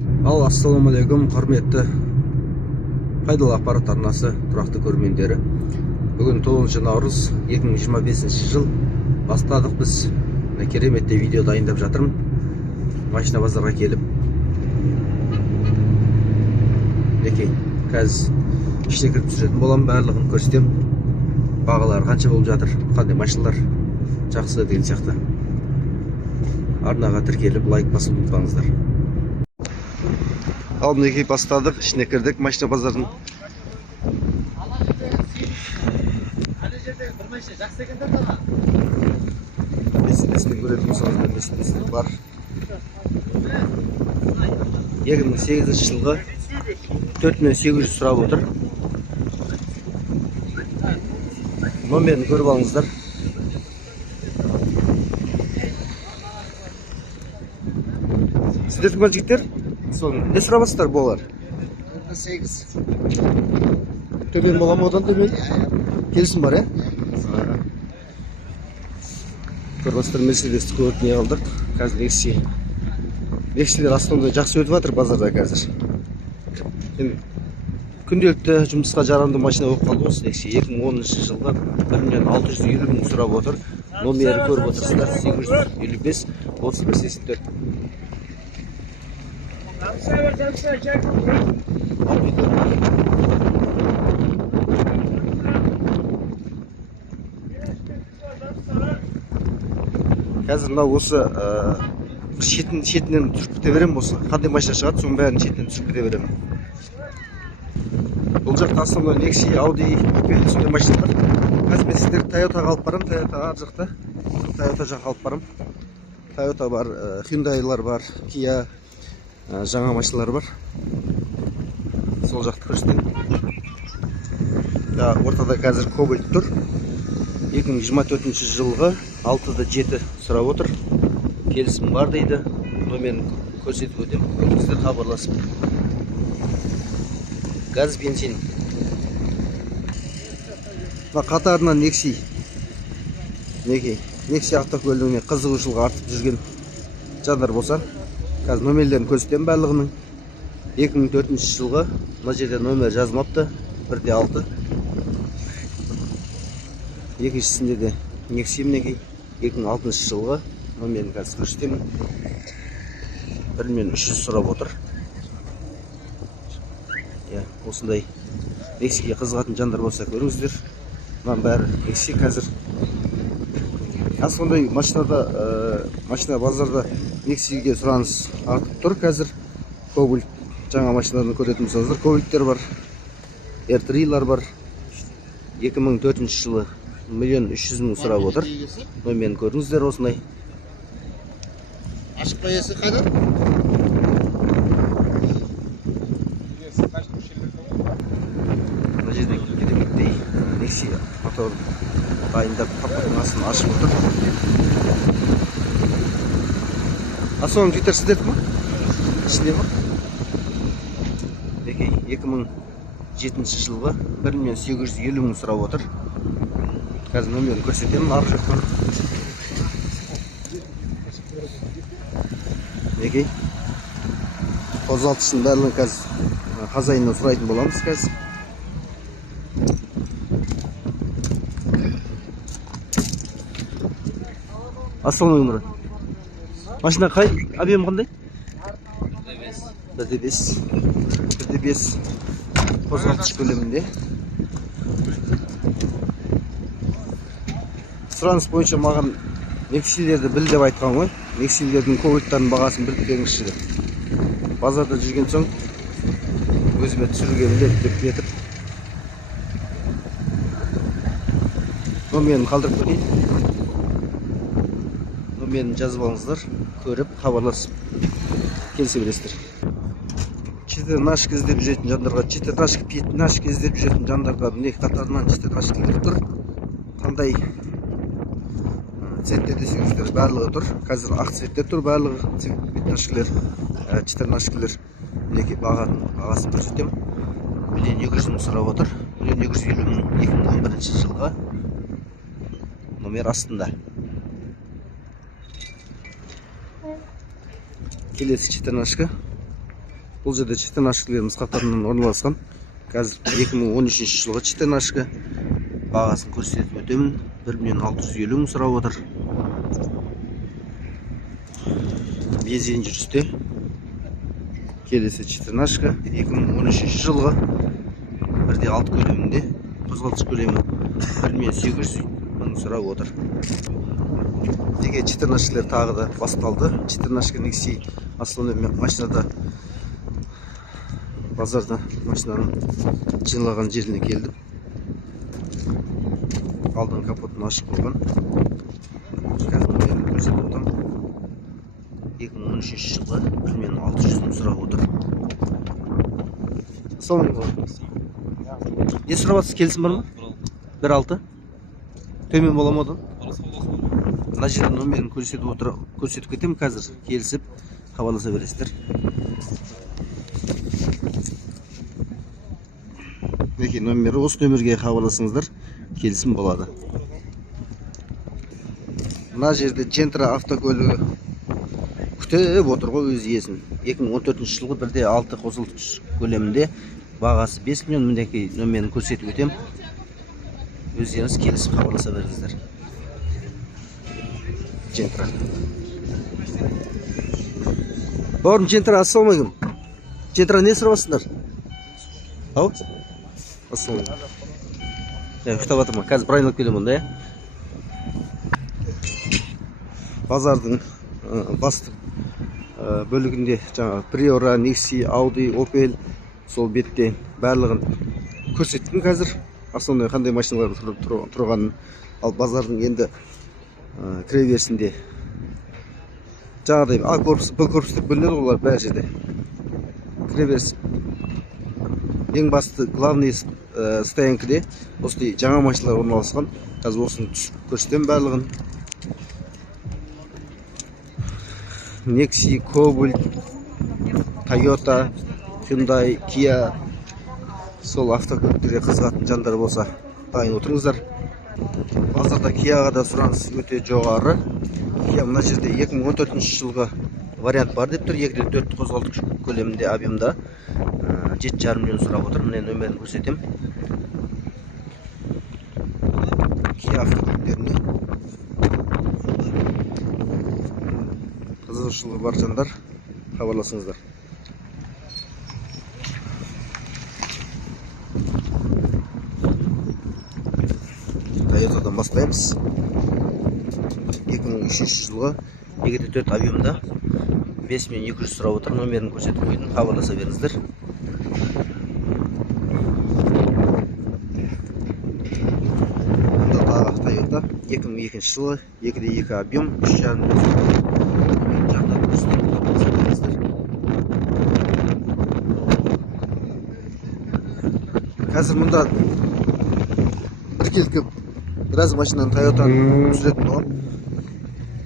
Ассалаумағалейкум, құрметті пайдалы ақпарат арнасы тұрақты көрермендері. Бүгін 9 наурыз 2025 жыл. Бастадық біз. Кереметте видео дайындап жатырмын. Машина базарға келіп. Қазір ішіне кіріп түсіретін боламын, барлығын көрсетем. Бағалар қанша болып жатыр, қандай машиналар жақсы деген сияқты. Арнаға тіркеліп, лайк басып ұмытпаңыздар. Ал мінекей бастадық, ішіне кірдік машина базардың. Меселесін көретін болсаңыздар, меселесі бар. 2008 жылғы 4800 сұрап отыр. Номерін көріп алыңыздар. Сіздердің бар жігіттер? Не сұрабасыздар болар? 8. Төмен бола ма одан төмен? Келісім бар, Көрбастар Мерседесті көріп не алдық. Қазір Лексилер астында жақсы өтіп жатыр базарда қазір. Күнделікті жұмысқа жарамды машина болып қалды осы Лекси. 2010 жылғы 1.650 мың сұрап отыр. Номері көріп отырсыздар. 855 3184. Қазір мынау осы шетінен түсіріп кете беремін осы. Қандай машина шығады, соның бәрін шетінен түсіріп кете беремін. Бұл жақта астымда Lexi, Audi, Opel сондай машиналар. Қазір мен сіздерді Toyota'ға алып барам. Toyota ар жақта. Toyota жаққа алып барам. Toyota бар, Hyundai'лар бар, Kia жаңа машиналар бар. Сол жақты көрсетейін. Ортада қазір Cobalt тұр. 2024 жылғы 6-7 сұрап отыр. Келісім бар дейді. Номерін көрсетіп өтемін. Сіздер хабарласып. Газ, бензин. Қатарынан Lexi. Lexi автокөлігіне қызығушылығы артып жүрген жандар болса, қазір номерлерін көрсетемін барлығының. 2004 жылғы мына жерде номер жазылмапты. 1-6. Екіншісінде де Lexi мінекей 2006 жылғы номерін қазір көрсетемін. 1.300 сұрап отыр. Осындай Lexi'ге қызығатын жандар болса көріңіздер. Мұнан бәрі Lexi қазір. Сондай машина базарда Lexi'ге сұраныс артып тұр қазір. Cobalt жаңа машиналарын көретін болсаңыздар, Cobalt'тер бар. R3'лар бар. 2004 жылы 1.300 мың сұрап отыр. Номерін көріңіздер осындай. Ашық қоясы қайда? Мына жерден кереметтей Lexi мотор дайындап капотының астын ашып отыр. Соның жігіттер сіздерді ма? Ішінде ма? 2007 жылғы 1.850 мың сұрап отыр. Қазір номерін көрсетемін, ар жақтан. Қозғалтқышын барлығын қазір хозяиннан сұрайтын боламыз қазір. Ассалаумағалейкум. Машина қай? Объем қандай? 1.5 қозғалтқыш көлемінде. Сұраныс бойынша маған Lexi'лерді біл деп айтқан ғой. Lexi'лердің Cobalt'тардың бағасын біліп беріңізші деп. Базарда жүрген соң өзіме түсіруге міндетті деп кетіп. Номерін қалдырып кетейін. Номерін жазып алыңыздар, көріп, хабарласып келсе бересіздер. Четырнашка іздеп жүретін жандарға, четырнашка, пятнашка іздеп жүретін жандарға міне қатарынан четырнашкалар тұр. Қандай цветтер десеңіздер барлығы тұр. Қазір ақ цветтер тұр барлығы. Пятнашкалар, четырнашкалар. Мінекей бағасын көрсетемін. 1.200 мың сұрап отыр. 1.250 мың 2011 жылға номер астында. Келесі четырнашка. Бұл жерде четырнашкілеріміз қатарынан орналасқан. Қазір 2013 жылғы четырнашкі. Бағасын көрсетіп өтемін. 1.650.000 мың сұрап отыр. Бензин жүрісте. Келесі четырнашкі 2013 жылғы 1.6 көлемінде. Қозғалтқыш көлемі 1.800.000 мың сұрап отыр. Деге четырнашкілер тағы да басталды. Четырнашкі Nexi автомобиль машинада базарда машинаның жинаған жеріне келдім. Алдын капотын ашық болған. Қазір көрсетіп отырмын. 2013 жылғы 1.600.000 мың сұрап отыр. Ассалаумағалейкум. Не сұрап жатсыз, келісім бар ма? 1.6. Төмен бола ма одан? Мына жердің номерін көрсетіп кетемін. Қазір келісіп хабарласа бересіздер. Неке номері, осы нөмерге хабарласыңыздар, келісім болады. Мына жерде Gentra автокөлігі күтіп отыр ғой өз иесін. 2014 жылғы 1.6 қосылтқыш көлемінде, бағасы 5 миллион. Мінекей нөмерін көрсетіп өтем. Өздеріңіз келісіп хабарласа беріңіздер. Gentra. Бауырым, Gentra, ассалаумағалейкум. Gentra не сұрап жатсыңдар? Ау? Ассалаумағалейкум. Күтіп жатырмын. Қазір бір айналып келемін онда, базардың басты бөлігінде жаңа Priora, Nexi, Audi, Opel сол бетте барлығын көрсеттім қазір. Асылында қандай машиналар тұрғанын. Ал базардың енді кіреберісінде жаңағыдай А корпус, Б корпус деп бөлінеді олар бәр жерде. Кіреберіс ең басты главный стоянкіде осындай жаңа машиналар орналасқан. Қазір осыны түсіп көрсетем барлығын. Nexi, Cobalt, Toyota, Hyundai, Kia. Сол автокөліктерге қызығатын жандар болса дайын отырыңыздар. Базарда Kia'ға да сұраныс өте жоғары. Kia мына жерде 2014 жылғы вариант бар деп тұр. 2.4 қозғалтқыш көлемінде объемда 7,5 миллион сұрап отыр. Міне нөмерін көрсетем. Kia автокөліктеріне қызығушылығы бар жандар хабарласыңыздар. Toyota'дан бастаймыз. 2003 жылғы 2.4 объемда 5200 сұрап отыр. Номерін көрсетіп қойдым, хабарласа беріңіздер. Мұнда тағы Toyota 2002 жылғы 2.2 объем 3,5 миллион. Қазір мұнда біркелкі біраз машинаның Toyota'ның түсіретін болған.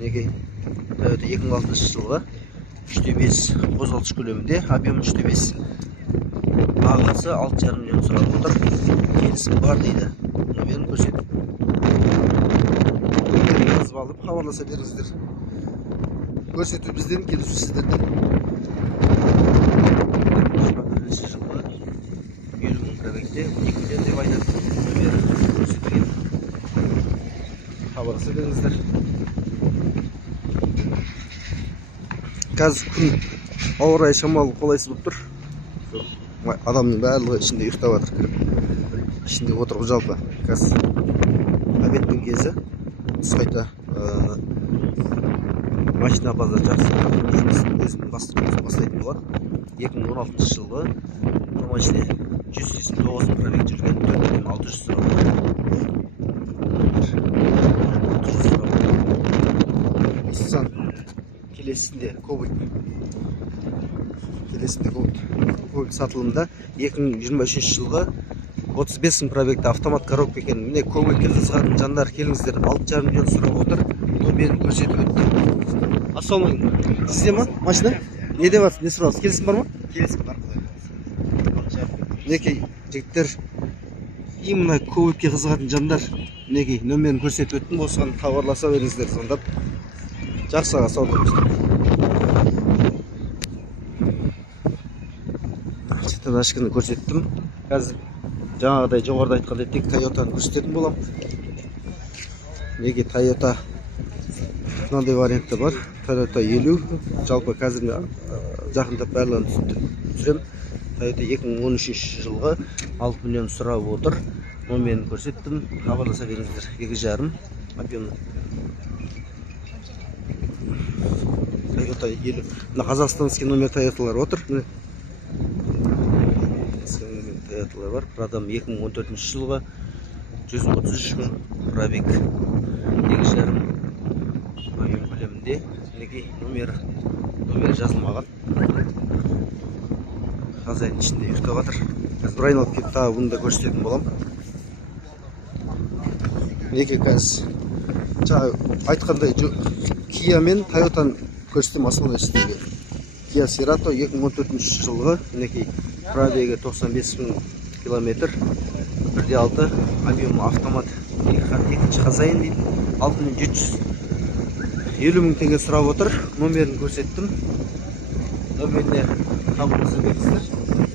Неге Toyota 2006 жылғы 3.5 қозғалтқыш көлемінде, объем 3.5. Бағасы 6,5 миллион сұрап отыр. Келісім бар дейді. Номерін көрсетіп. Жазып алып хабарласа беріңіздер. Көрсету бізден, келісу сіздерден. 2021 жылғы 50 мың пробегте 2 миллион деп айтады. Номері көрсетілген. Хабарласа беріңіздер. Қазір күн ауа райы шамалы қолайсыз болып тұр. Адамның барлығы ішінде ұйықтап жатыр, кіріп. Ішінде отырып жалпы. Қазір обедтің кезі. Біз қайта машина базар жақсы өзінің бастайтын болады. 2016 жылғы бұл машина 189 пробег жүрген, 4.600 сұрап. Nissan келесінде Cobalt сатылымда 2023 жылғы 35 мың пробегті автомат коробка екен. Міне Cobalt'ке қызығатын жандар келіңіздер. 6,5 миллион сұрап отыр. Номерін көрсетіп өтті. Ассалаумағалейкум. Сізде ма машина? Неде бар? Не сұрасыз? Келісім бар ма? Келісім бар. Мінекей жігіттер, именно Cobalt'ке қызығатын жандар мінекей номерін көрсетіп өттім. Осыған хабарласа беріңіздер, сондап жақсыға саудамыз. Тенашканы көрсеттім. Қазір жаңағыдай жоғарыда айтқандай тек Toyotаны көрсететін болам. Неге Toyota мынандай вариантта бар. Toyota 50. Жалпы қазір жақындап барлығын түсірем. Toyota 2013 жылғы 6 миллион сұрап отыр. Номерін көрсеттім. Хабарласа беріңіздер. 2,5 объемы. Toyota 50. Мына қазақстанский номер Toyotалар отыр. Toyotалар бар. Продам 2014 жылғы 133 мың пробег. 2,5 объем көлемінде. Мінекей номер жазылмаған. Хозяин ішінде ұйықтап жатыр. Қазір бір айналып кетіп тағы бұны да көрсететін болам. Неге қазір жаңа айтқандай Kia мен Toyotаны көрсетем асылы ішіндегі. Kia Cerato 2014 жылғы, мінекей пробегі 95 мың километр, 1.6 объемы автомат, екінші хозяин дейді, 6750 мың теңге сұрап отыр. Номерін көрсеттім. Номеріне хабарласа беріңіздер.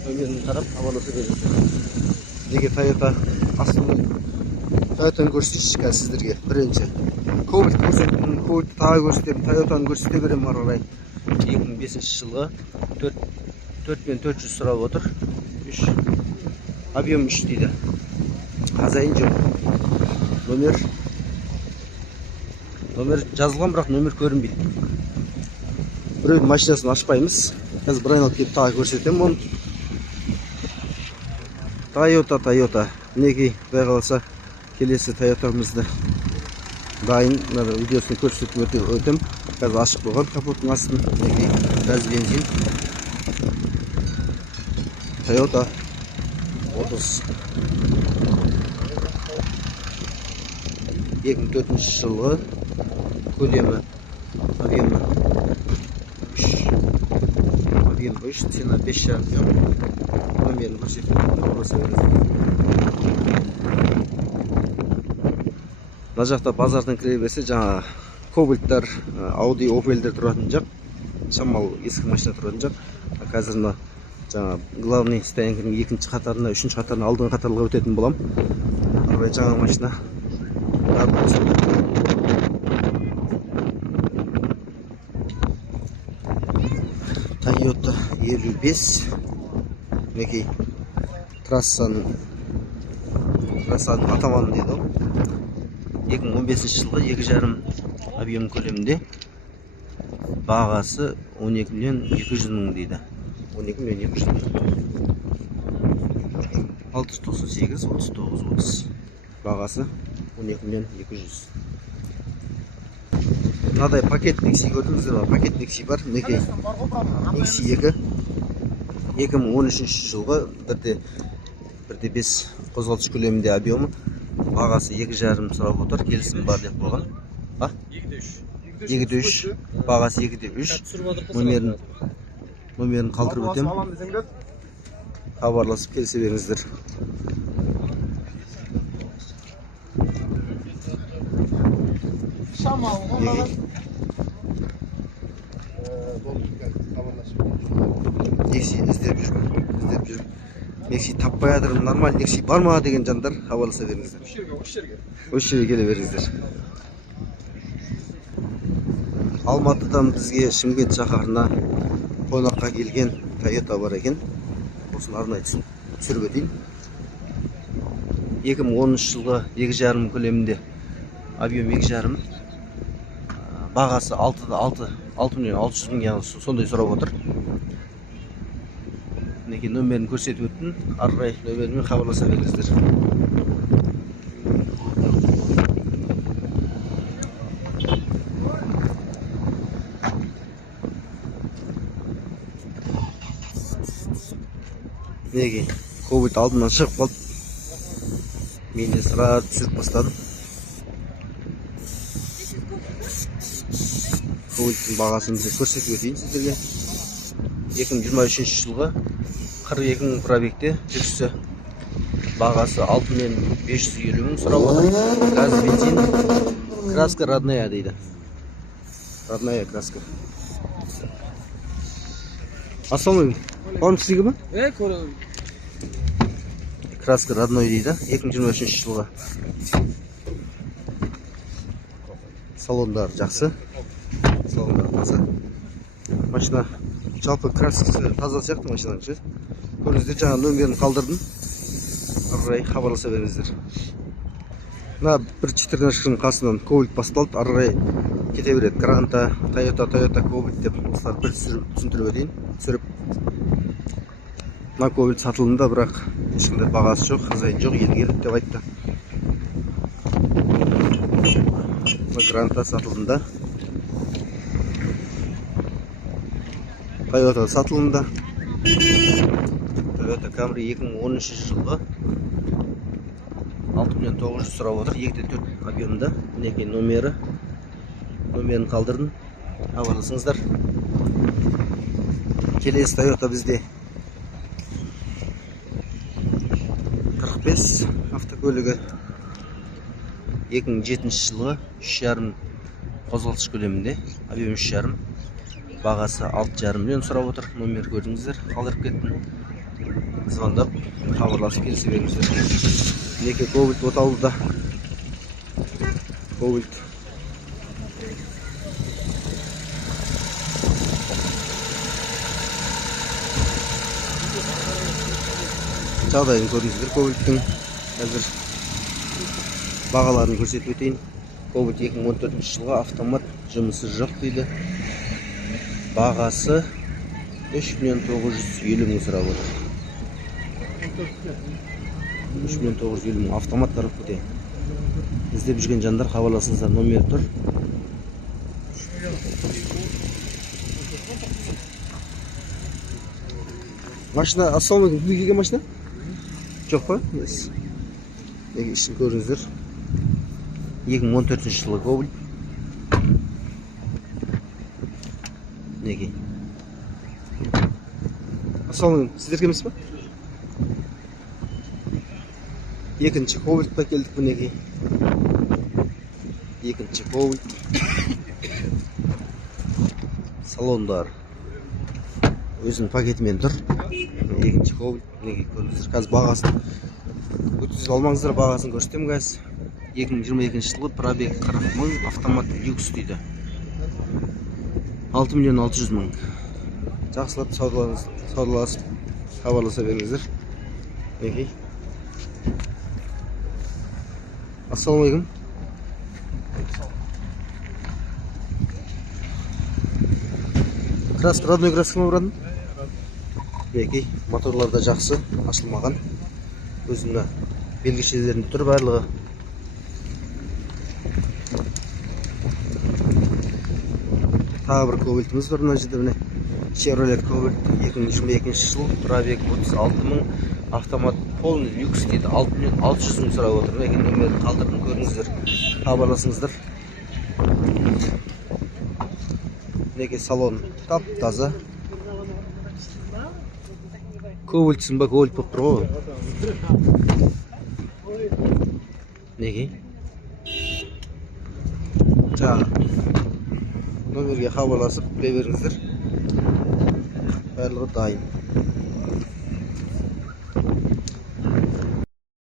Номерін қарап хабарласа беріңіздер. Неге Toyota асылы Toyotаны көрсетейінші қазір сіздерге бірінші. Cobalt көрсеттім, Cobalt тағы көрсетем, Toyotаны көрсете берем ары қарай. 2005 жылғы 4400 сұрап отыр. 3 объем 3 дейді. Хозяин жоқ. Номер жазылған, бірақ номер көрінбейді. Біреудің машинасын ашпаймыз. Қазір бір айналып кетіп тағы көрсетем оны. Toyota. Мінекей құдай қаласа келесі Toyotамызды дайын видеосын көрсетіп өтем. Қазір ашық болған капоттың астын. Мінекей газ бензин. Toyota 30. 2004 жылғы көлемі объемы 3, цена 5,5 миллион. Номерін көрсетіп хабарласа беріңіздер. Мына жақта базардан кіре берсе жаңа Cobalt'тар, Audi, Opel'дер тұратын жақ. Шамал ескі машина тұратын жақ. Қазір мына жаңа главный стоянканың екінші қатарына, үшінші қатарына, алдыңғы қатарлыға өтетін болам. Арбай жаңа машина. Toyota 55. Мінекей трассаның атаманы дейді ол. 2015 жылғы 2,5 объем көлемінде. Бағасы 12 миллион 200 мың дейді. 12 миллион 200 мың. 698, 39, 30. Бағасы 12 миллион 200. Мынадай пакет Nexi көрдіңіздер ма? Пакет Nexi бар. Мінекей Nexi 2. 2013 жылғы 1.5 қозғалтқыш көлемінде объемы. Бағасы 2,5 сұрап отыр. Келісім бар деп қойған. 2,3. Бағасы 2,3. Номерін қалдырып өтем. Хабарласып келсе беріңіздер. Nexi іздеп жүрмін. Nexi таппай жатырмын. Нормаль Nexi бар ма деген жандар хабарласа беріңіздер. Осы жерге келе беріңіздер. Алматыдан бізге Шымкент шаһарына қонаққа келген Toyota бар екен. Осын арнайы түсіріп өтейін. 2013 жылғы 2,5 көлемінде объем 2,5. Бағасы 6 миллион 600 мың, сондай сұрап отыр. Мінекей номерін көрсетіп өттім. Арнайы номерімен хабарласа беріңіздер. Мінекей Cobalt алдымнан шығып қалды. Мен де сыра түсіріп бастадым. Cobalt'ың бағасын көрсетіп өтейін сіздерге. 2023 жылғы 42 мың пробегте жүрісі. Бағасы 6 миллион 550 мың сұрап отыр. Газ бензин. Краска родная дейді. Родная краска. Ассалаумалейкум. Onun сізге ма? Көрем. Краска родной дейді, 2023 жылғы. Салондар жақсы. Салондар таза. Машина жалпы краскасы таза сияқты машинаның ше. Көріңіздер, жаңа нөмірін қалдырдым. Ары қарай хабарласа беріңіздер. Мына бір 14 қасынан Кобальт басталды, ары қарай кете береді. Гранта, Toyota Кобальт деп осылар бір түсіндіріп өтейін. Түсіріп. Мына Кобальт сатылымда, бірақ ешқандай бағасы жоқ, хозяин жоқ, елге келді деп айтты. Мына Гранта сатылымда. Toyota сатылымда. Toyota Camry 2013 жылғы 6.900.000 сұрап отыр. 2.4 объемында. Мінекей номері. Номерін қалдырдым. Хабарласыңыздар. Келесі Toyota бізде 45 автокөлігі 2007 жылғы 3,5 қозғалтқыш көлемінде, объем 3,5, бағасы 6,5 миллион сұрап отыр. Номер көрдіңіздер, қалдырып кеттім. Звондап, хабарласып келісе беріңіздер. Неке Кобальт оталуда. Кобальт. Жағдайын көріңіздер Кобальттың. Қазір бағаларын көрсетіп өтейін. Кобальт 2014 жылғы автомат, жұмысы жоқ дейді. Бағасы 3.950.000 сұрап отыр. 3.950.000 автомат қарап кетейін. Іздеп жүрген жандар хабарласыңыздар, номер тұр. Машина, ассалаумағалейкум, кімге келген машина? Жоқ па? Неге ішін көріңіздер. 2014 жылы Кобальт. Неге? Ассалаумағалейкум, сіздер кімсіз ба? Екінші Кобальтқа келдік мінекей. Екінші Кобальт. Салондар өзінің пакетімен тұр. Екінші Кобальт мінекей көріңіздер. Қазір бағасын өткізіп алмаңыздар, бағасын көрсетем қазір. 2022 жылы пробег 40.000, автомат люкс дейді. 6.600.000. Жақсылап саудаласып хабарласа беріңіздер. Мінекей. Ассалаумағалейкум. Краска, родной краска ма бұрадың? Мінекей, моторларда жақсы, ашылмаған. Өзімді белгішелерінде тұр барлығы. Тағы бір Кобальтымыз бар мына жерде, міне. Chevrolet Кобальт 2022 жыл, пробег 36.000, автомат полный люкс дейді, 6.600.000 сұрап отыр. Мінекей номерін қалдырдым, көріңіздер, хабарласыңыздар. Мінекей салон тап-таза. Кобальтсың ба, Кобальт болып тұр ғой. Мінекей. Номерге хабарласып біле беріңіздер. Барлығы дайын.